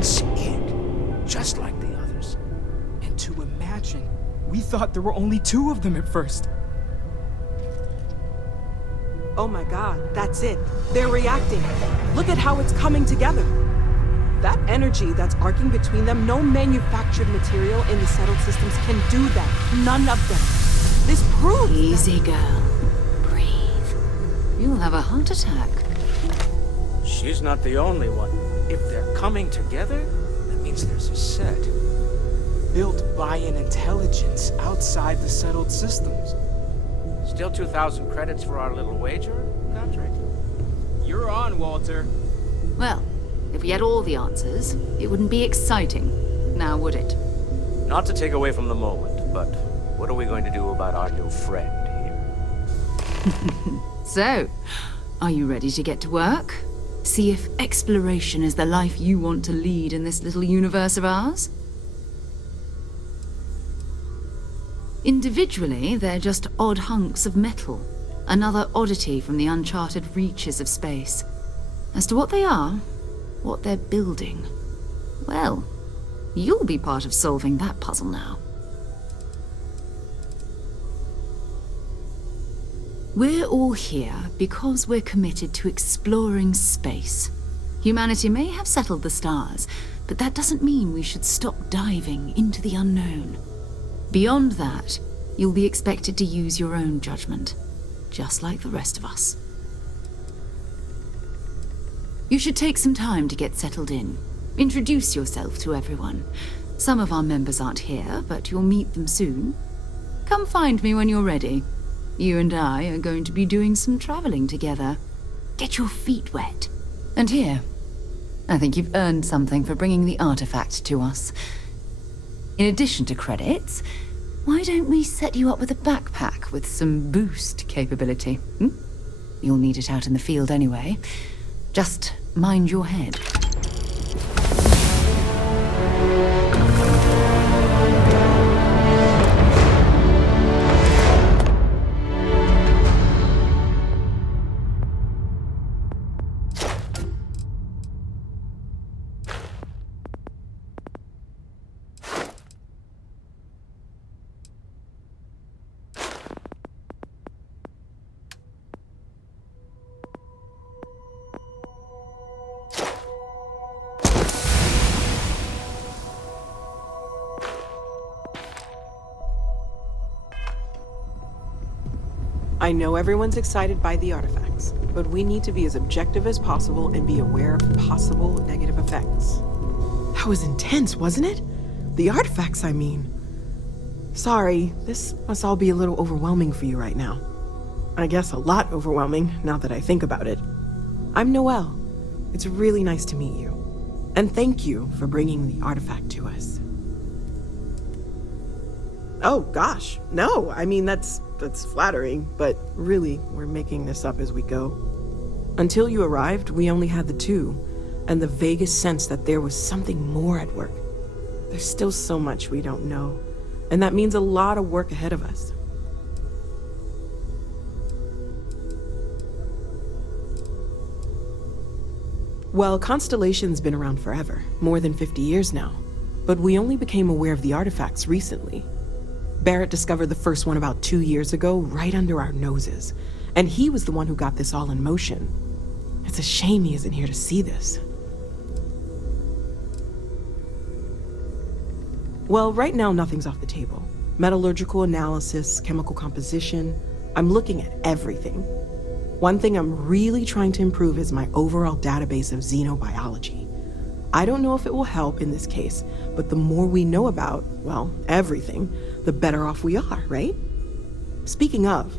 That's it. Just like the others. And to imagine, we thought there were only 2 of them at first. Oh my god, that's it. They're reacting. Look at how it's coming together. That energy that's arcing between them, no manufactured material in the settled systems can do that. None of them. This proves... Easy, girl. Breathe. You'll have a heart attack. She's not the only one. If they're coming together, that means there's a set. Built by an intelligence outside the settled systems. Still 2,000 credits for our little wager, Patrick? You're on, Walter. Well, if we had all the answers, it wouldn't be exciting. Now would it? Not to take away from the moment, but what are we going to do about our new friend here? So, are you ready to get to work? See if exploration is the life you want to lead in this little universe of ours? Individually, they're just odd hunks of metal. Another oddity from the uncharted reaches of space. As to what they are, what they're building, well, you'll be part of solving that puzzle now. We're all here because we're committed to exploring space. Humanity may have settled the stars, but that doesn't mean we should stop diving into the unknown. Beyond that, you'll be expected to use your own judgment, just like the rest of us. You should take some time to get settled in. Introduce yourself to everyone. Some of our members aren't here, but you'll meet them soon. Come find me when you're ready. You and I are going to be doing some traveling together. Get your feet wet. And here, I think you've earned something for bringing the artifact to us. In addition to credits, why don't we set you up with a backpack with some boost capability? You'll need it out in the field anyway. Just mind your head. I know everyone's excited by the artifacts, but we need to be as objective as possible and be aware of possible negative effects. That was intense, wasn't it? The artifacts, I mean. Sorry, this must all be a little overwhelming for you right now. I guess a lot overwhelming, now that I think about it. I'm Noelle. It's really nice to meet you. And thank you for bringing the artifact to us. Oh, gosh, no, I mean, that's flattering, but really, we're making this up as we go. Until you arrived, we only had the 2, and the vaguest sense that there was something more at work. There's still so much we don't know, and that means a lot of work ahead of us. Well, Constellation's been around forever, more than 50 years now, but we only became aware of the artifacts recently. Barrett discovered the first one about 2 years ago, right under our noses. And he was the one who got this all in motion. It's a shame he isn't here to see this. Well, right now nothing's off the table. Metallurgical analysis, chemical composition. I'm looking at everything. One thing I'm really trying to improve is my overall database of xenobiology. I don't know if it will help in this case, but the more we know about, well, everything, the better off we are, right? Speaking of,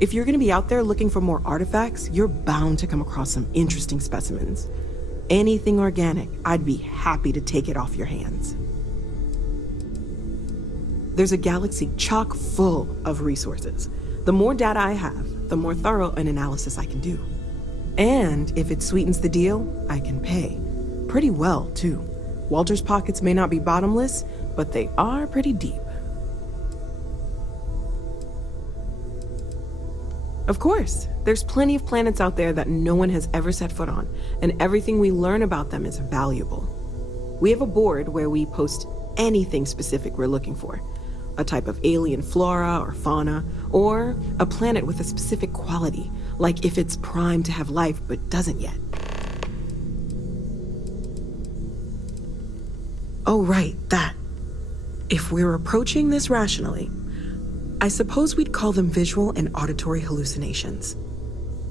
if you're gonna be out there looking for more artifacts, you're bound to come across some interesting specimens. Anything organic, I'd be happy to take it off your hands. There's a galaxy chock full of resources. The more data I have, the more thorough an analysis I can do. And if it sweetens the deal, I can pay. Pretty well, too. Walter's pockets may not be bottomless, but they are pretty deep. Of course, there's plenty of planets out there that no one has ever set foot on, and everything we learn about them is valuable. We have a board where we post anything specific we're looking for. A type of alien flora or fauna, or a planet with a specific quality, like if it's primed to have life but doesn't yet. Oh, right, that. If we're approaching this rationally, I suppose we'd call them visual and auditory hallucinations.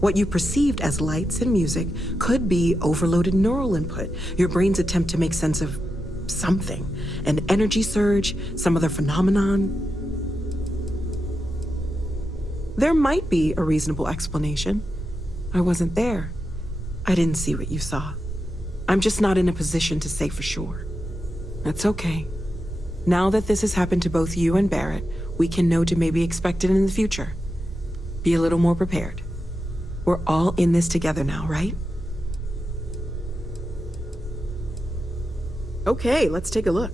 What you perceived as lights and music could be overloaded neural input, your brain's attempt to make sense of something, an energy surge, some other phenomenon. There might be a reasonable explanation. I wasn't there. I didn't see what you saw. I'm just not in a position to say for sure. That's okay. Now that this has happened to both you and Barrett, we can know to maybe expect it in the future. Be a little more prepared. We're all in this together now, right? Okay, let's take a look.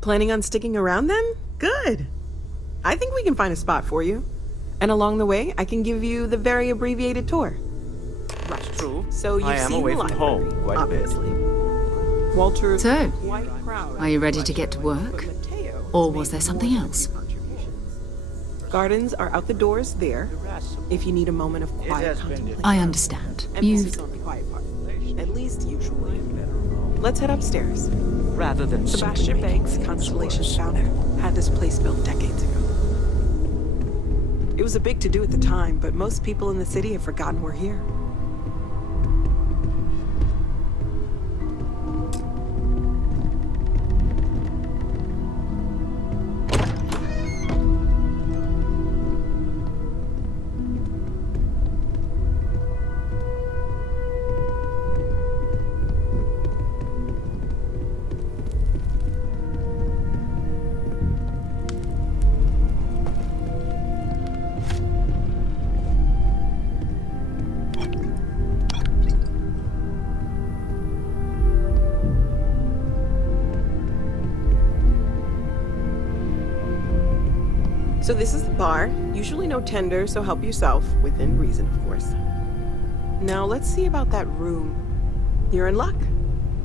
Planning on sticking around then? Good. I think we can find a spot for you. And along the way, I can give you the very abbreviated tour. Right. True. So you've I am seen away the from library, home quite a bit. obviously. Walter is So, quite proud. are you ready to get to work? Or was there something else? Gardens are out the doors there, if you need a moment of quiet has been contemplation. I understand. Emphasis on the quiet part, at least usually. Let's head upstairs. Rather than Sebastian simply making Banks, things Constellation's worse. founder, had this place built decades ago. It was a big to-do at the time, but most people in the city have forgotten we're here. So this is the bar. Usually no tender, so help yourself, within reason, of course. Now let's see about that room. You're in luck.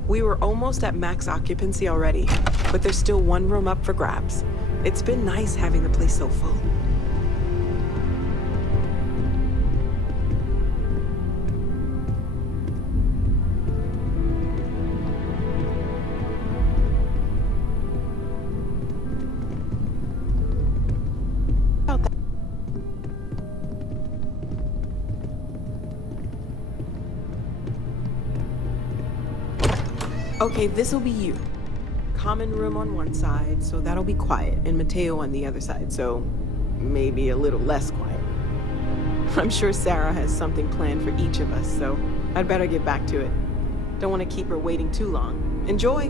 We were almost at max occupancy already, but there's still one room up for grabs. It's been nice having the place so full. Okay, this'll be you. Common room on one side, so that'll be quiet, and Mateo on the other side, so maybe a little less quiet. I'm sure Sarah has something planned for each of us, so I'd better get back to it. Don't want to keep her waiting too long. Enjoy!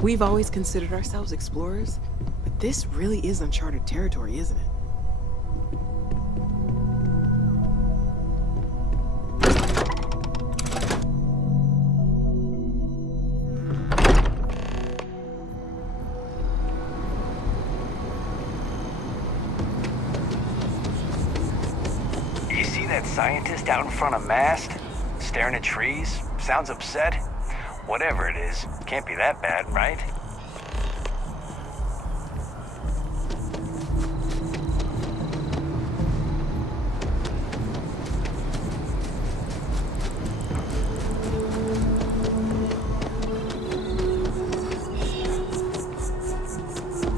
We've always considered ourselves explorers, but this really is uncharted territory, isn't it? You see that scientist out in front of mast? Staring at trees? Sounds upset? Whatever it is, can't be that bad, right?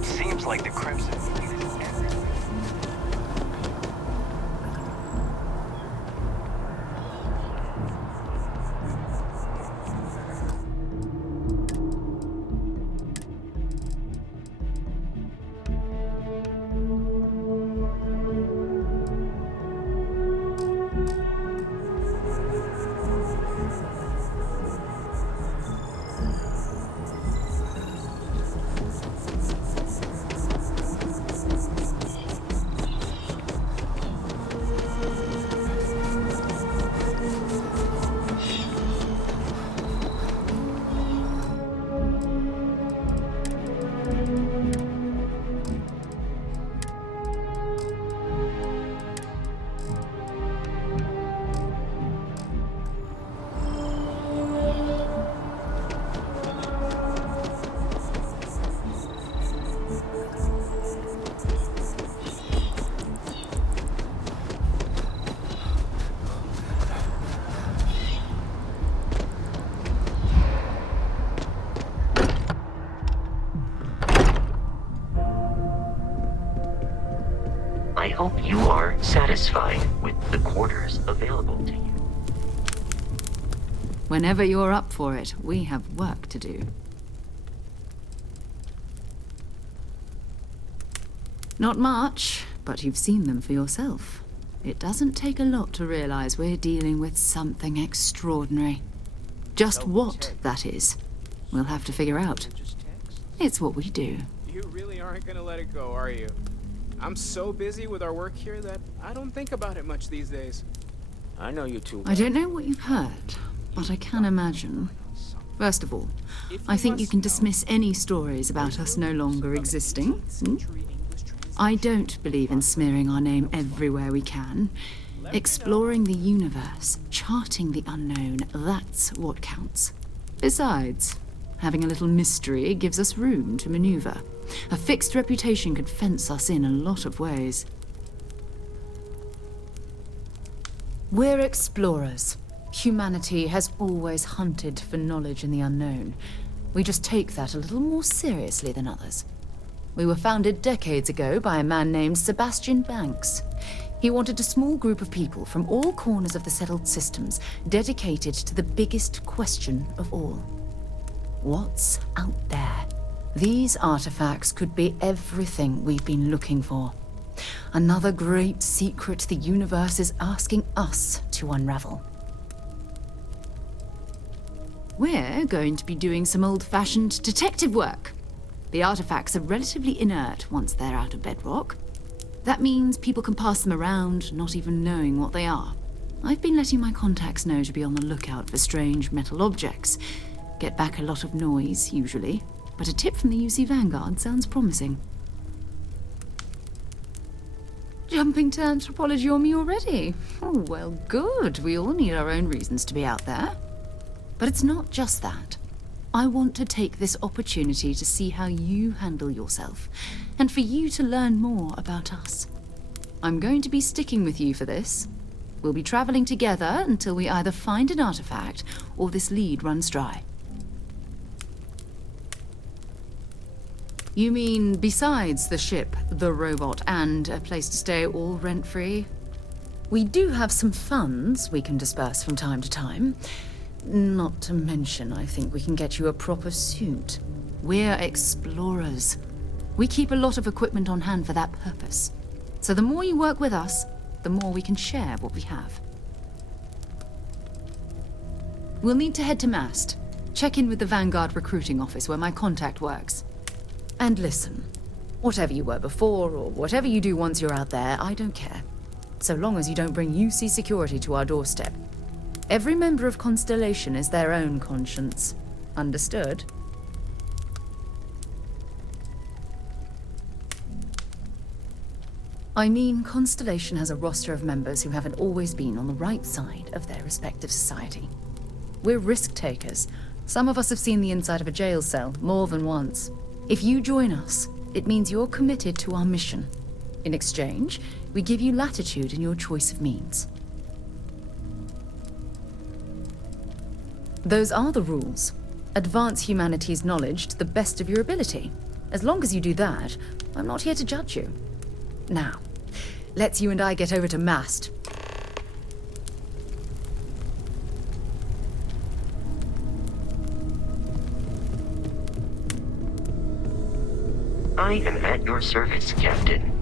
Seems like the Crimson Fleet is everywhere. I hope you are satisfied with the quarters available to you. Whenever you're up for it, we have work to do. Not much, but you've seen them for yourself. It doesn't take a lot to realize we're dealing with something extraordinary. Just what that is, we'll have to figure out. It's what we do. You really aren't gonna let it go, are you? I'm so busy with our work here that I don't think about it much these days. I know you too. I don't know what you've heard, but I can imagine. First of all, I think you can dismiss any stories about us no longer existing. I don't believe in smearing our name everywhere we can. Exploring the universe, charting the unknown, that's what counts. Besides, having a little mystery gives us room to maneuver. A fixed reputation could fence us in a lot of ways. We're explorers. Humanity has always hunted for knowledge in the unknown. We just take that a little more seriously than others. We were founded decades ago by a man named Sebastian Banks. He wanted a small group of people from all corners of the settled systems dedicated to the biggest question of all. What's out there? These artifacts could be everything we've been looking for. Another great secret the universe is asking us to unravel. We're going to be doing some old-fashioned detective work. The artifacts are relatively inert once they're out of bedrock. That means people can pass them around, not even knowing what they are. I've been letting my contacts know to be on the lookout for strange metal objects. Get back a lot of noise, usually. But a tip from the UC Vanguard sounds promising. Jumping to anthropology on me already? Oh, well, good. We all need our own reasons to be out there. But it's not just that. I want to take this opportunity to see how you handle yourself, and for you to learn more about us. I'm going to be sticking with you for this. We'll be traveling together until we either find an artifact or this lead runs dry. You mean besides the ship, the robot, and a place to stay all rent-free? We do have some funds we can disperse from time to time. Not to mention, I think we can get you a proper suit. We're explorers. We keep a lot of equipment on hand for that purpose. So the more you work with us, the more we can share what we have. We'll need to head to mast. Check in with the Vanguard recruiting office where my contact works. And listen, whatever you were before, or whatever you do once you're out there, I don't care. So long as you don't bring UC security to our doorstep. Every member of Constellation is their own conscience. Understood? I mean, Constellation has a roster of members who haven't always been on the right side of their respective society. We're risk takers. Some of us have seen the inside of a jail cell more than once. If you join us, it means you're committed to our mission. In exchange, we give you latitude in your choice of means. Those are the rules. Advance humanity's knowledge to the best of your ability. As long as you do that, I'm not here to judge you. Now, let's you and I get over to Mast. I am at your service, Captain.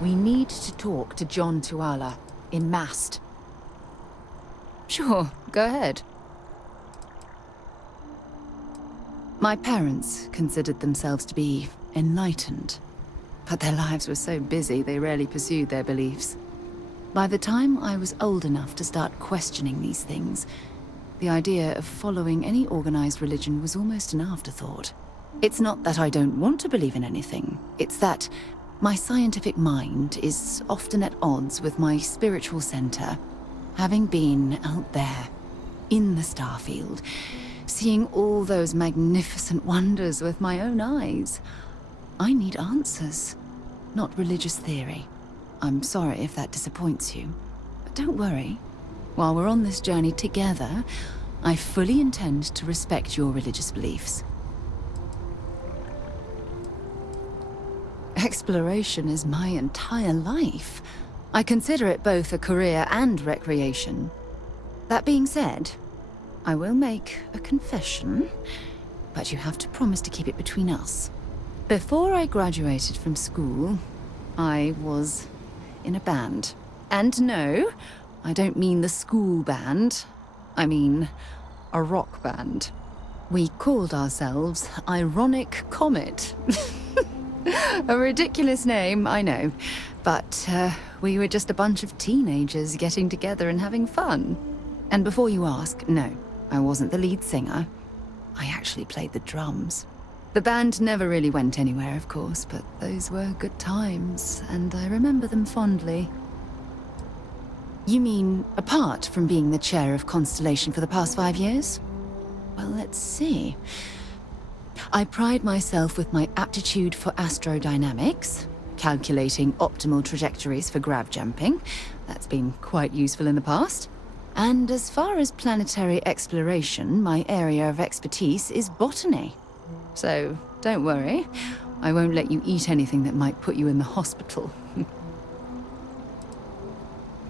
We need to talk to John Tuala in Mast. Sure, go ahead. My parents considered themselves to be enlightened, but their lives were so busy they rarely pursued their beliefs. By the time I was old enough to start questioning these things, the idea of following any organized religion was almost an afterthought. It's not that I don't want to believe in anything, it's that my scientific mind is often at odds with my spiritual center. Having been out there, in the Starfield, seeing all those magnificent wonders with my own eyes, I need answers, not religious theory. I'm sorry if that disappoints you, but don't worry. While we're on this journey together, I fully intend to respect your religious beliefs. Exploration is my entire life. I consider it both a career and recreation. That being said, I will make a confession, but you have to promise to keep it between us. Before I graduated from school, I was in a band. And no, I don't mean the school band. I mean a rock band. We called ourselves Ironic Comet. A ridiculous name, I know. But we were just a bunch of teenagers getting together and having fun. And before you ask, no, I wasn't the lead singer. I actually played the drums. The band never really went anywhere, of course, but those were good times, and I remember them fondly. You mean, apart from being the chair of Constellation for the past 5 years? Well, let's see. I pride myself with my aptitude for astrodynamics, calculating optimal trajectories for grav jumping. That's been quite useful in the past. And as far as planetary exploration, my area of expertise is botany. So, don't worry. I won't let you eat anything that might put you in the hospital.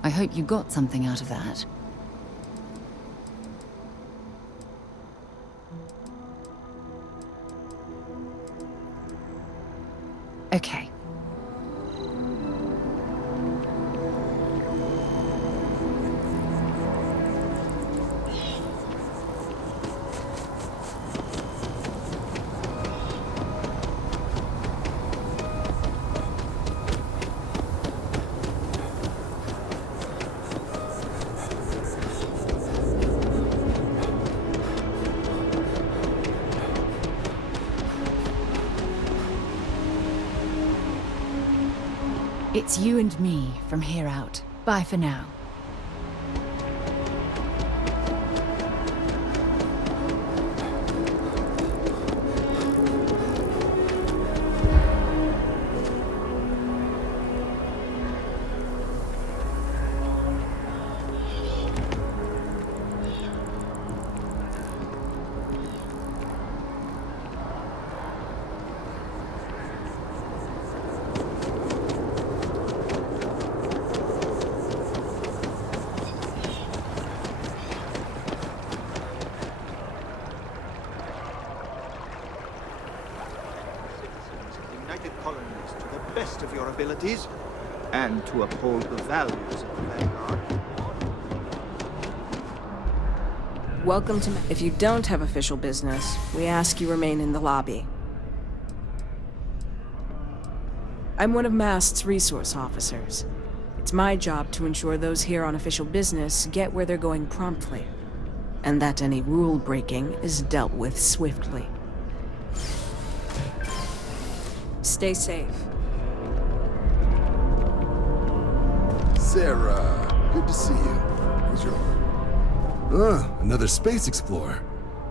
I hope you got something out of that. Okay. It's you and me from here out. Bye for now. populated colonies to the best of your abilities, and to uphold the values of the Vanguard. Welcome to... If you don't have official business, we ask you remain in the lobby. I'm one of MAST's resource officers. It's my job to ensure those here on official business get where they're going promptly, and that any rule breaking is dealt with swiftly. Stay safe. Sarah, good to see you. Who's your... another space explorer.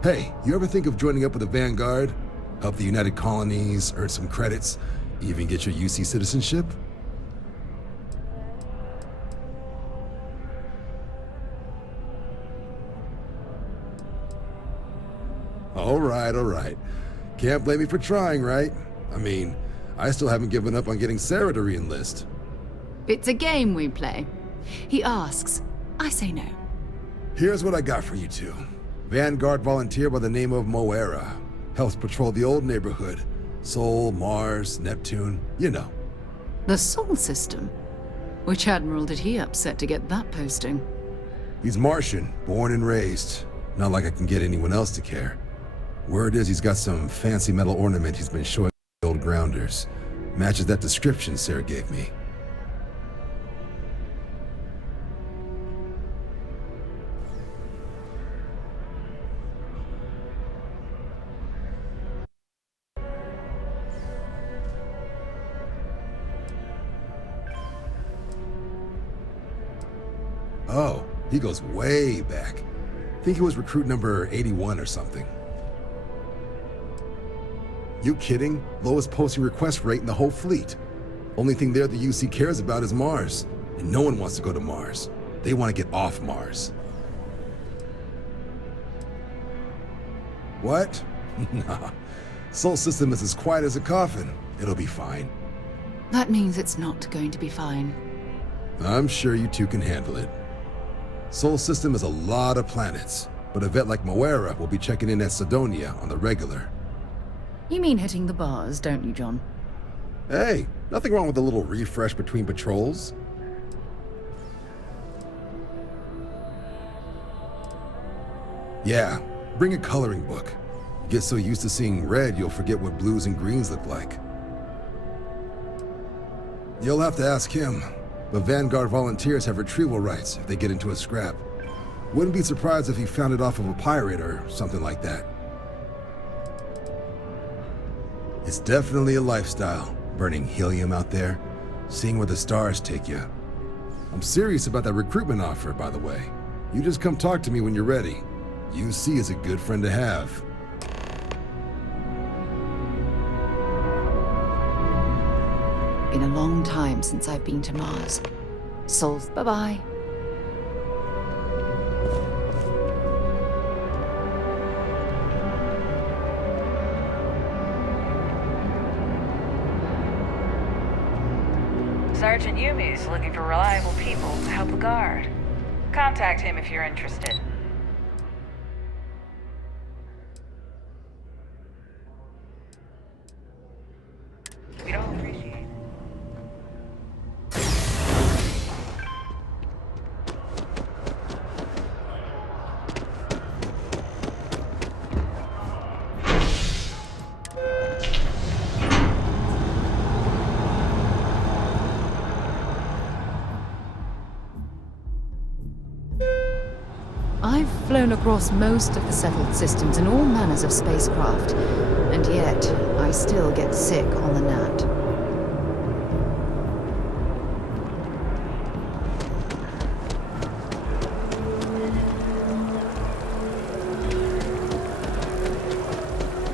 Hey, you ever think of joining up with the Vanguard? Help the United Colonies, earn some credits, even get your UC citizenship? All right. Can't blame me for trying, right? I mean, I still haven't given up on getting Sarah to re-enlist. It's a game we play. He asks, I say no. Here's what I got for you two. Vanguard volunteer by the name of Moira. Helps patrol the old neighborhood. Sol, Mars, Neptune, you know. The Sol system? Which admiral did he upset to get that posting? He's Martian, born and raised. Not like I can get anyone else to care. Word is he's got some fancy metal ornament he's been showing the old grounders. Matches that description Sarah gave me. Oh, he goes way back. Think he was recruit number 81 or something. You kidding? Lowest posting request rate in the whole fleet. Only thing there the UC cares about is Mars. And no one wants to go to Mars. They want to get off Mars. What? Nah. Sol system is as quiet as a coffin. It'll be fine. That means it's not going to be fine. I'm sure you two can handle it. Sol system is a lot of planets, but a vet like Moira will be checking in at Sidonia on the regular. You mean hitting the bars, don't you, John? Hey, nothing wrong with a little refresh between patrols. Yeah, bring a coloring book. Get so used to seeing red, you'll forget what blues and greens look like. You'll have to ask him, but Vanguard volunteers have retrieval rights if they get into a scrap. Wouldn't be surprised if he found it off of a pirate or something like that. It's definitely a lifestyle, burning helium out there, seeing where the stars take you. I'm serious about that recruitment offer, by the way. You just come talk to me when you're ready. UC is a good friend to have. Been a long time since I've been to Mars. Sol, bye-bye. Sergeant Yumi's looking for reliable people to help the guard. Contact him if you're interested. We'd all appreciate it. I've flown across most of the settled systems in all manners of spacecraft, and yet I still get sick on the gnat.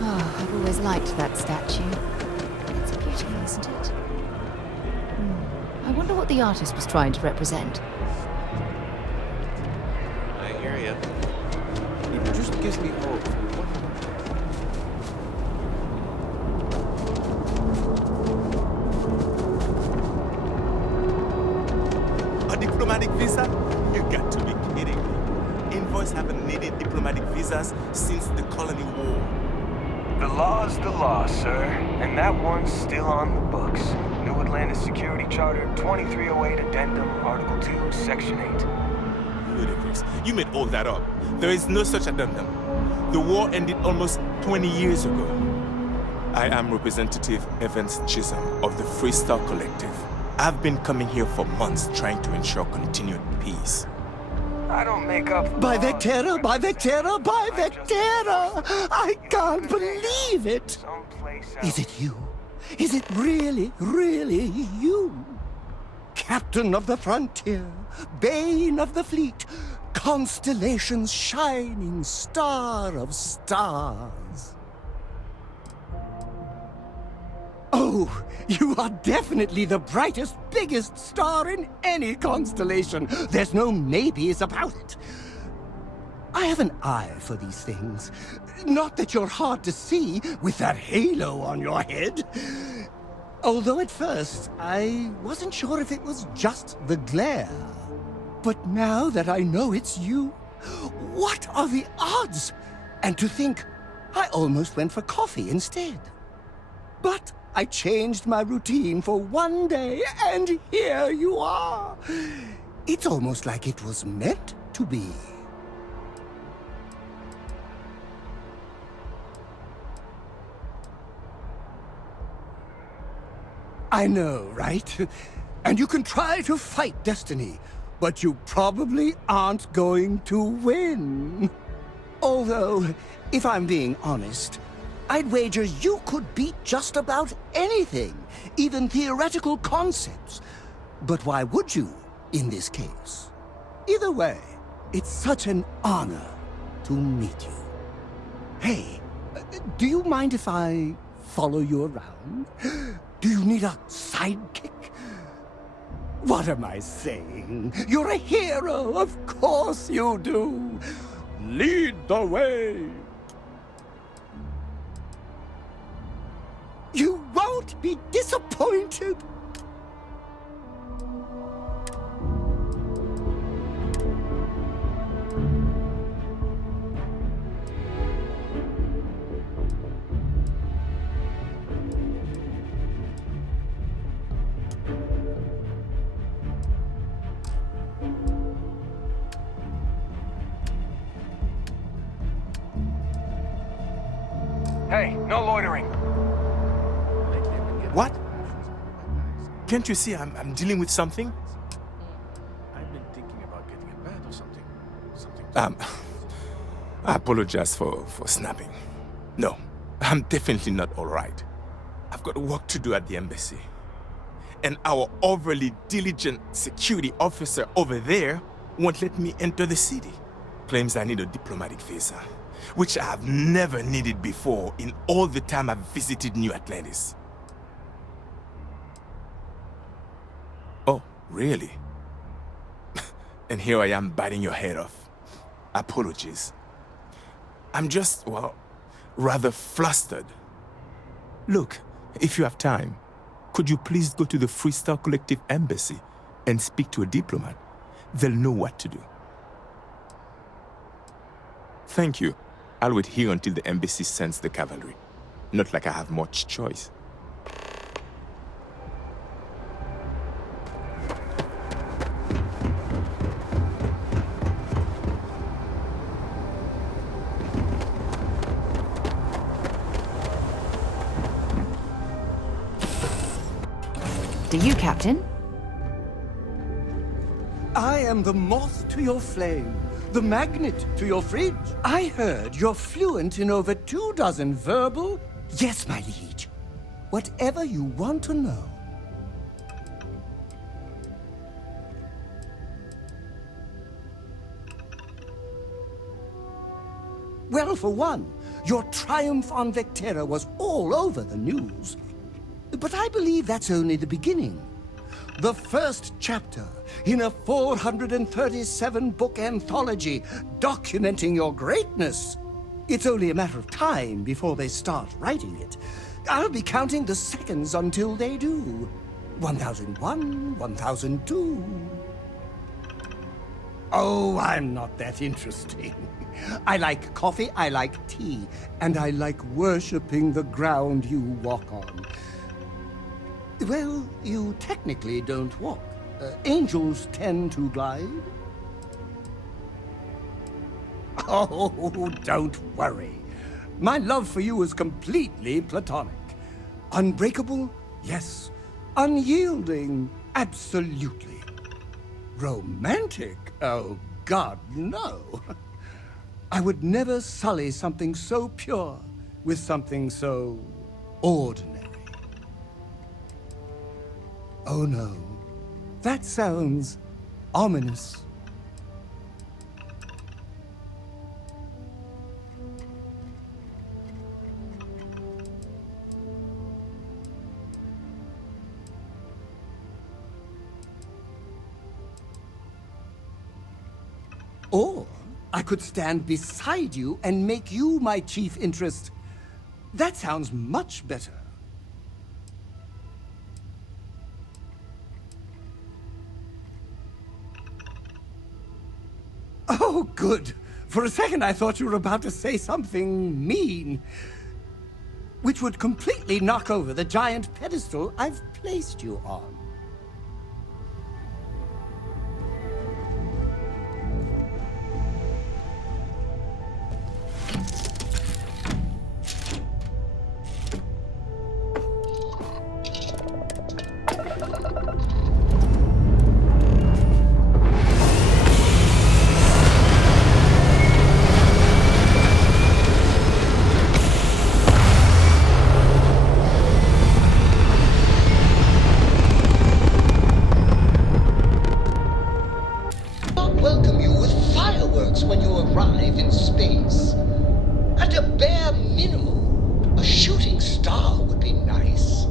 Oh, I've always liked that statue. It's beautiful, isn't it? I wonder what the artist was trying to represent. I hear ya. It just gives me hope. A diplomatic visa? You got to be kidding me. Envoys haven't needed diplomatic visas since the colony war. The law's the law, sir, and that one's still on the books. New Atlantis Security Charter, 2308 Addendum, Article 2, Section 8. Ludicrous. You made all that up. There is no such addendum. The war ended almost 20 years ago. I am Representative Evans Chisholm of the Freestar Collective. I've been coming here for months trying to ensure continued peace. I don't make up By laws, Vectera, by Vectera, by I just- Vectera! I can't believe it! Someplace Is else. it you? Is it really, really you? Captain of the frontier, bane of the fleet, constellation's shining star of stars. Oh, you are definitely the brightest, biggest star in any constellation. There's no maybes about it. I have an eye for these things. Not that you're hard to see with that halo on your head. Although at first, I wasn't sure if it was just the glare. But now that I know it's you, what are the odds? And to think, I almost went for coffee instead. But I changed my routine for one day, and here you are. It's almost like it was meant to be. I know, right? And you can try to fight destiny, but you probably aren't going to win. Although, if I'm being honest, I'd wager you could beat just about anything, even theoretical concepts. But why would you, in this case? Either way, it's such an honor to meet you. Hey, do you mind if I follow you around? Do you need a sidekick? What am I saying? You're a hero, of course you do. Lead the way. You won't be disappointed. Hey, no loitering. What? Can't you see I'm dealing with something? I've been thinking about getting a bat or something. I apologize for snapping. No, I'm definitely not all right. I've got work to do at the embassy. And our overly diligent security officer over there won't let me enter the city. Claims I need a diplomatic visa, which I have never needed before in all the time I've visited New Atlantis. Oh, really? And here I am biting your head off. Apologies. I'm just, well, rather flustered. Look, if you have time, could you please go to the Freestar Collective Embassy and speak to a diplomat? They'll know what to do. Thank you. I'll wait here until the embassy sends the cavalry. Not like I have much choice. Do you, Captain? I am the moth to your flame, the magnet to your fridge. I heard you're fluent in over 24 verbal... Yes, my liege. Whatever you want to know. Well, for one, your triumph on Vectera was all over the news. But I believe that's only the beginning. The first chapter in a 437-book anthology documenting your greatness. It's only a matter of time before they start writing it. I'll be counting the seconds until they do. 1001, 1002. Oh, I'm not that interesting. I like coffee, I like tea, and I like worshipping the ground you walk on. Well, you technically don't walk. Angels tend to glide. Oh, don't worry. My love for you is completely platonic. Unbreakable? Yes. Unyielding? Absolutely. Romantic? Oh, God, no. I would never sully something so pure with something so ordinary. Oh, no. That sounds ominous. Or I could stand beside you and make you my chief interest. That sounds much better. Oh, good. For a second I thought you were about to say something mean, which would completely knock over the giant pedestal I've placed you on. Welcome you with fireworks when you arrive in space. At a bare minimum, a shooting star would be nice.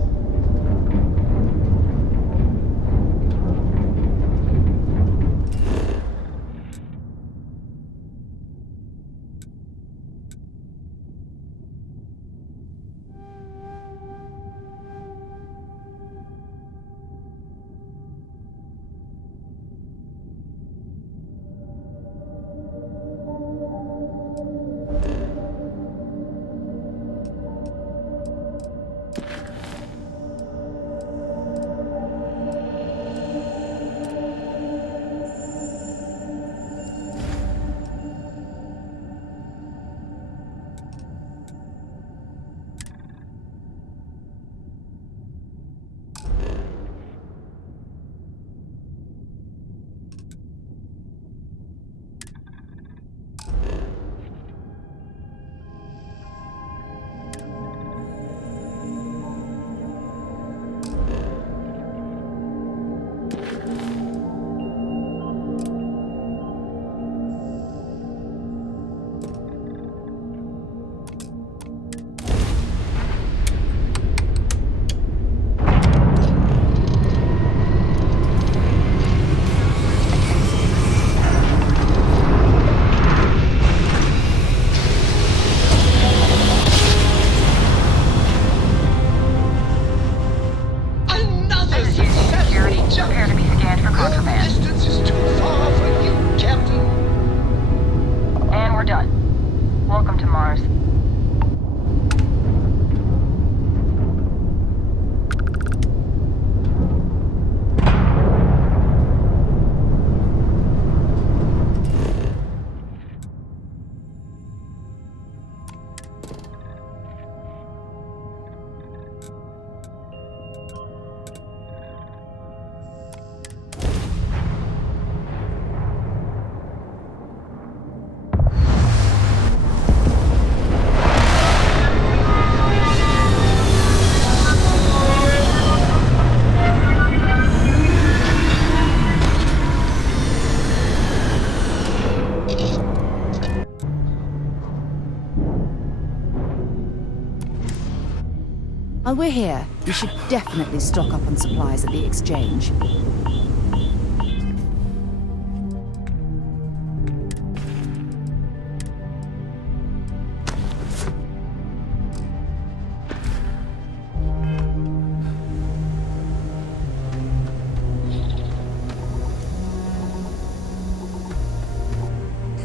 While we're here, we should definitely stock up on supplies at the exchange.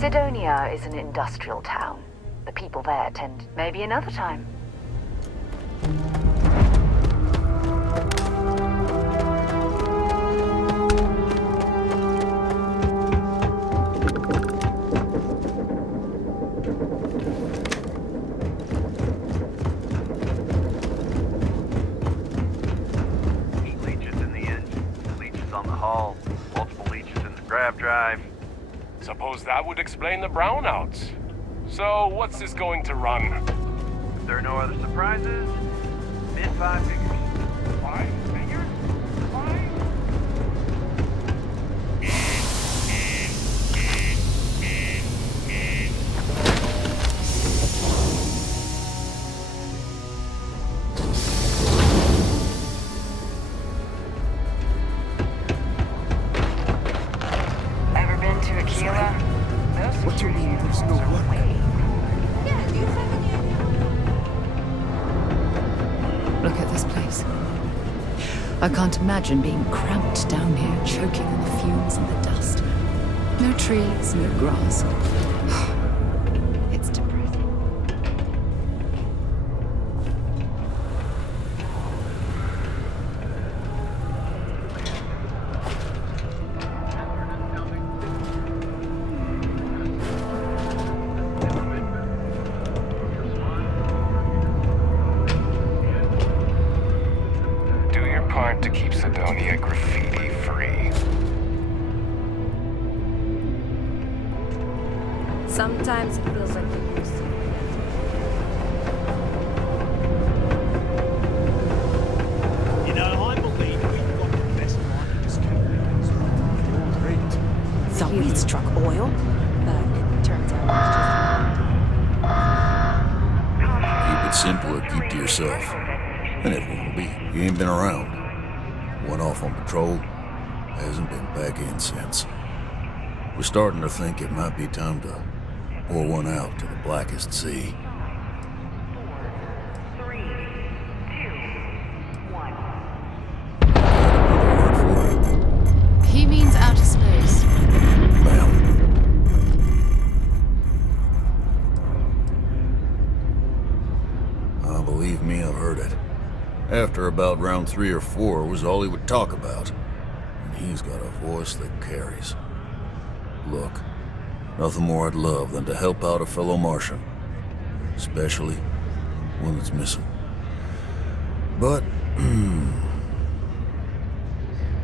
Sidonia is an industrial town. The people there tend... Maybe another time. Heat leeches in the engine, leeches on the hull, multiple leeches in the grav drive. Suppose that would explain the brownouts. So, what's this going to run? If there are no other surprises, mid 5 figures. 5 figures? 5? Ever been to Aquila? Those What do you mean there's no security work? are way Look at this place. I can't imagine being cramped down here, choking on the fumes and the dust. No trees, no grass. It's depressing. Do your part to keep Sidonia graffiti free. Sometimes it feels like we used to. You know, I believe we've got the best miners coming against great. Thought we'd struck oil, but it turns out Keep it simple or keep to yourself. And everyone will be. You ain't been around. Went off on patrol. Hasn't been back in since. We're starting to think it might be time to pour one out to the blackest sea. 3, 2, 1. Another word for it. He means outer space. Ma'am. Believe me, I've heard it. After about round 3 or 4 was all he would talk about. And he's got a voice that carries. Look, nothing more I'd love than to help out a fellow Martian. Especially one that's missing. But,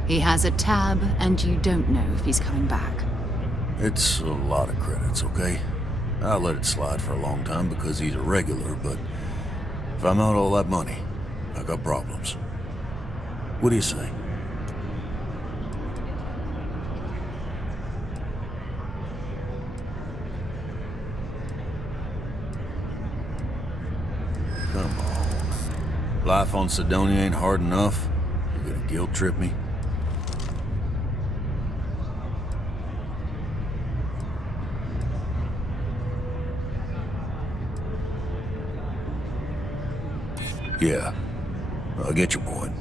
He has a tab, and you don't know if he's coming back. it's a lot of credits, okay? I let it slide for a long time because he's a regular, but if I'm out all that money, I got problems. What do you say? Come on. Life on Sidonia ain't hard enough. You're gonna guilt trip me? Yeah, I get your point.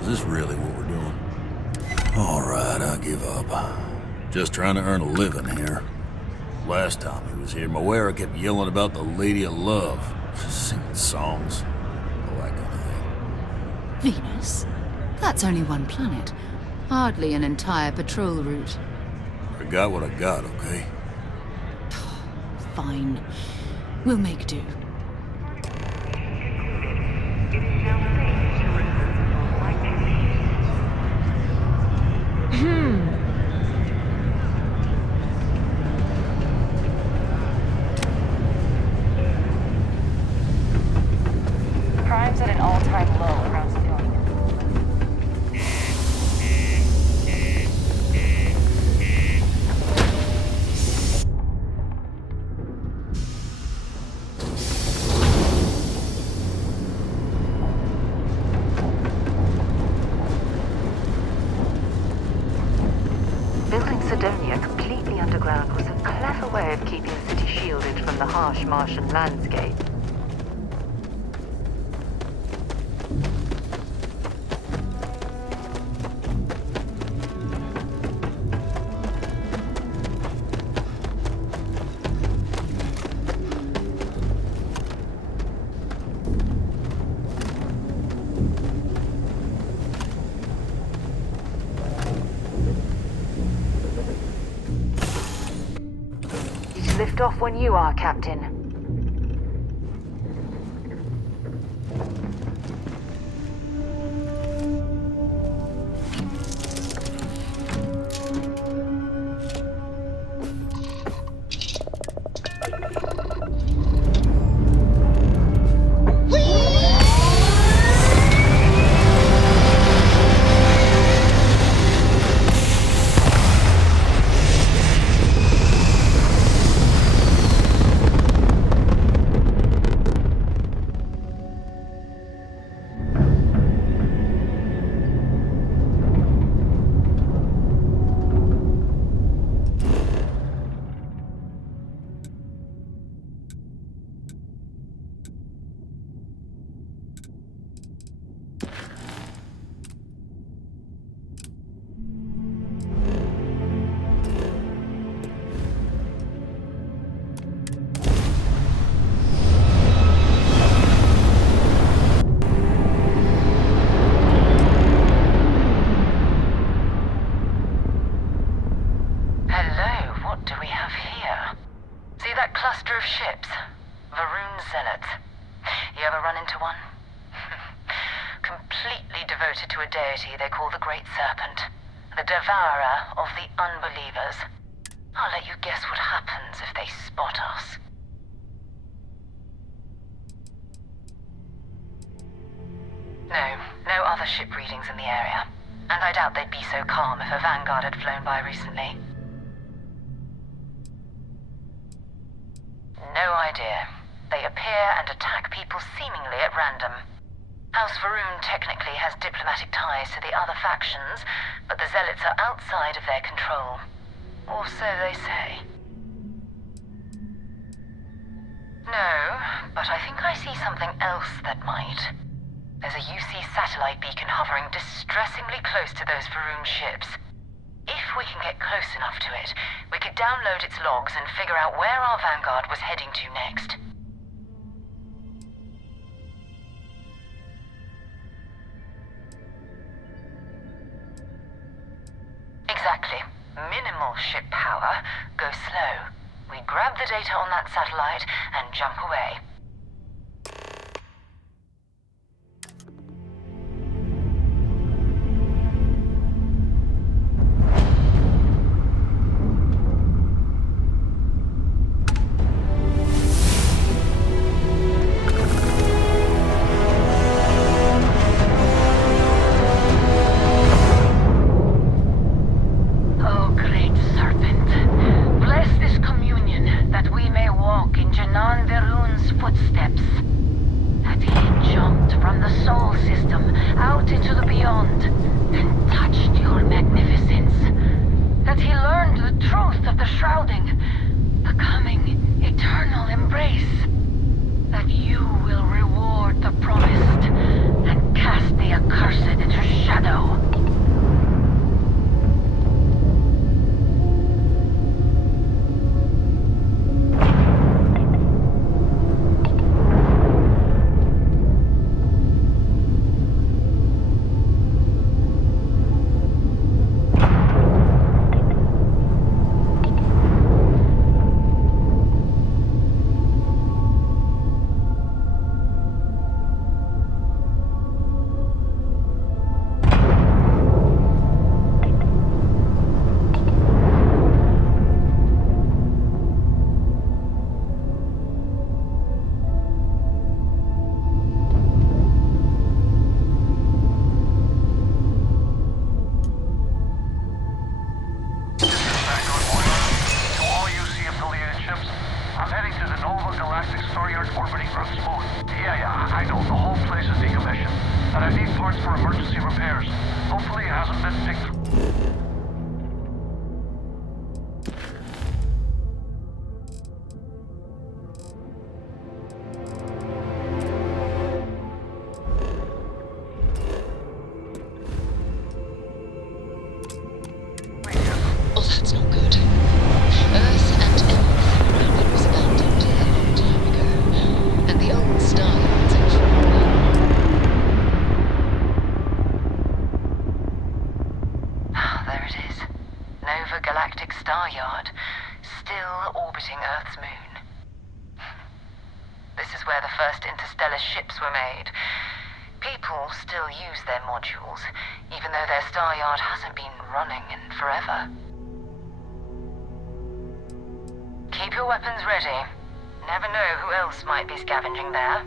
Is this really what we're doing? All right, I give up. Just trying to earn a living here. Last time he was here, Moira kept yelling about the Lady of Love. Singing songs. All that kind of thing. Venus? That's only one planet. Hardly an entire patrol route. I got what I got, okay? Fine. We'll make do. Crime's at an all-time low around Sidonia. underground was a clever way of keeping the city shielded from the harsh Martian landscape. Lift off when you are, Captain. They call the Great Serpent, the devourer of the unbelievers. I'll let you guess what happens if they spot us. No other ship readings in the area, and I doubt they'd be so calm if a Vanguard had flown by recently. No idea. They appear and attack people seemingly at random. House Varun technically has diplomatic ties to the other factions, but the Zealots are outside of their control. Or so they say. No, but I think I see something else that might. There's a UC satellite beacon hovering distressingly close to those Varun ships. If we can get close enough to it, we could download its logs and figure out where our Vanguard was heading to next. Exactly. Minimal ship power. Go slow. We grab the data on that satellite and jump away. Staryard, still orbiting Earth's moon. This is where the first interstellar ships were made. People still use their modules, even though their Staryard hasn't been running in forever. Keep your weapons ready. Never know who else might be scavenging there.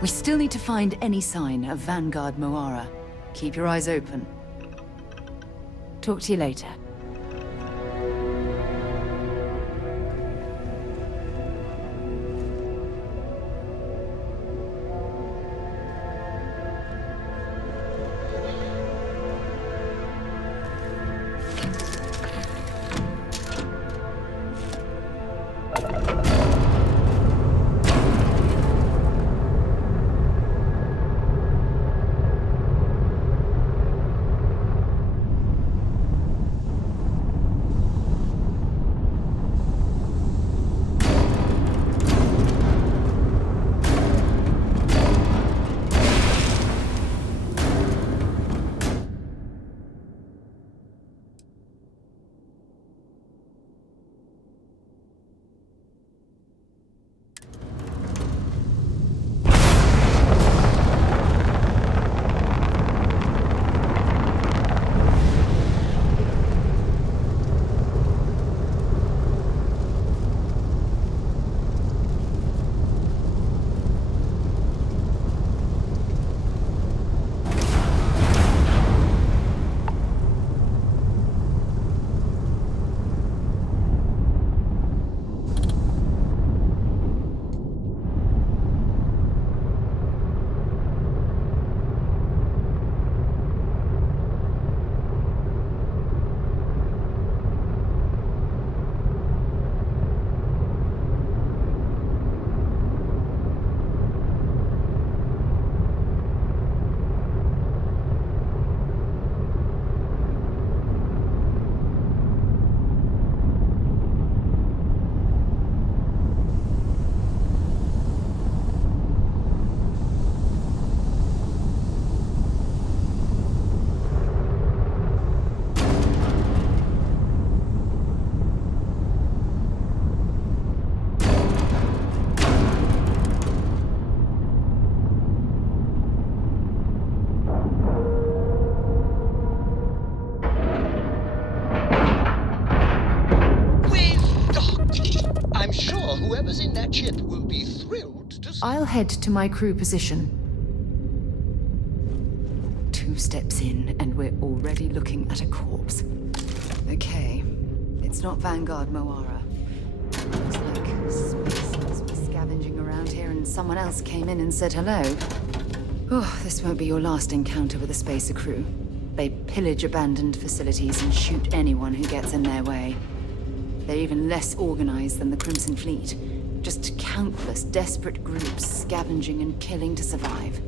We still need to find any sign of Vanguard Moara. Keep your eyes open. Talk to you later. whoever's in that ship will be thrilled to see. I'll head to my crew position. Too steps in, and we're already looking at a corpse. Okay, it's not Vanguard Moara. Looks like spaces were scavenging around here and someone else came in and said hello. Oh, this won't be your last encounter with a spacer crew. They pillage abandoned facilities and shoot anyone who gets in their way. They're even less organized than the Crimson Fleet. Just countless desperate groups scavenging and killing to survive.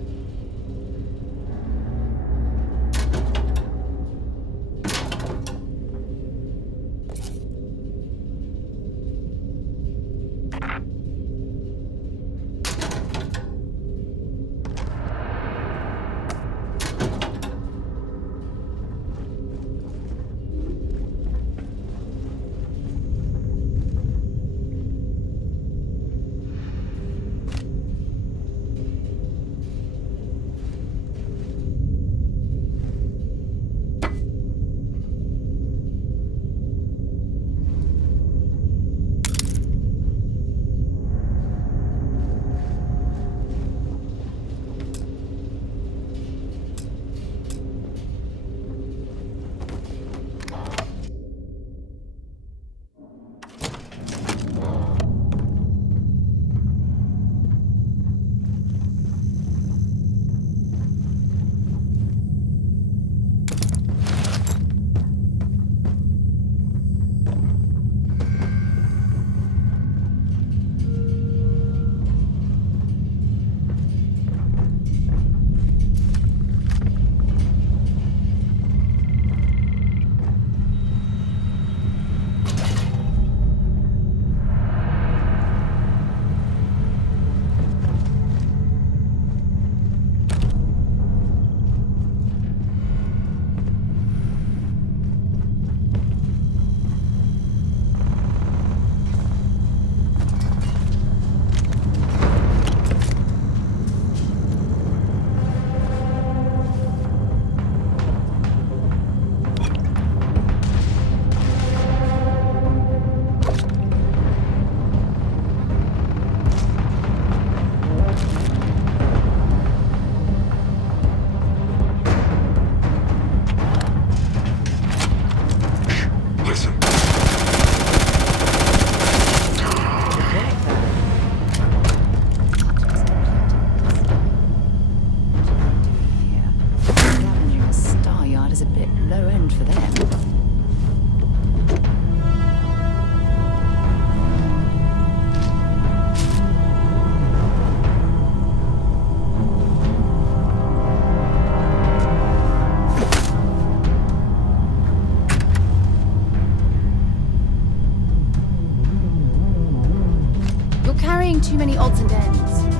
Too many odds and ends.